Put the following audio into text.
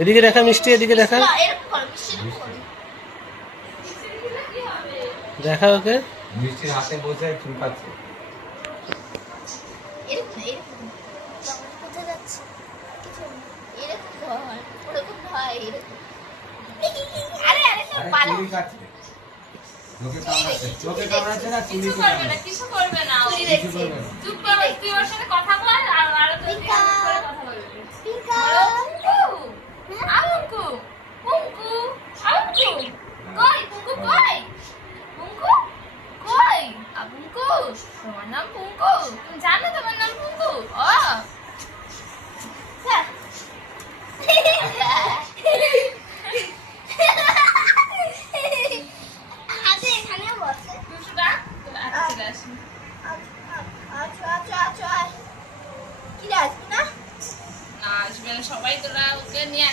এদিকে দেখা মিষ্টি, এদিকে দেখা, দেখা ওকে। মিষ্টির হাতে বসে চুলকাচ্ছে। চোখে কামড়াচ্ছে না, কিছু করবে না, কিছু করবে না, চুপ করো, তুই ওর সাথে কথা বল আর তুই কথা বলবি। পুঙ্কু, পুঙ্কু, পুঙ্কু, কই পুঙ্কু, কই পুঙ্কু, কই পুঙ্কু, তোমার নাম পুঙ্কু, তুমি জানো তোমার নাম পুঙ্কু? ও আসবে না, সবাই তোরা ওকে নিয়ে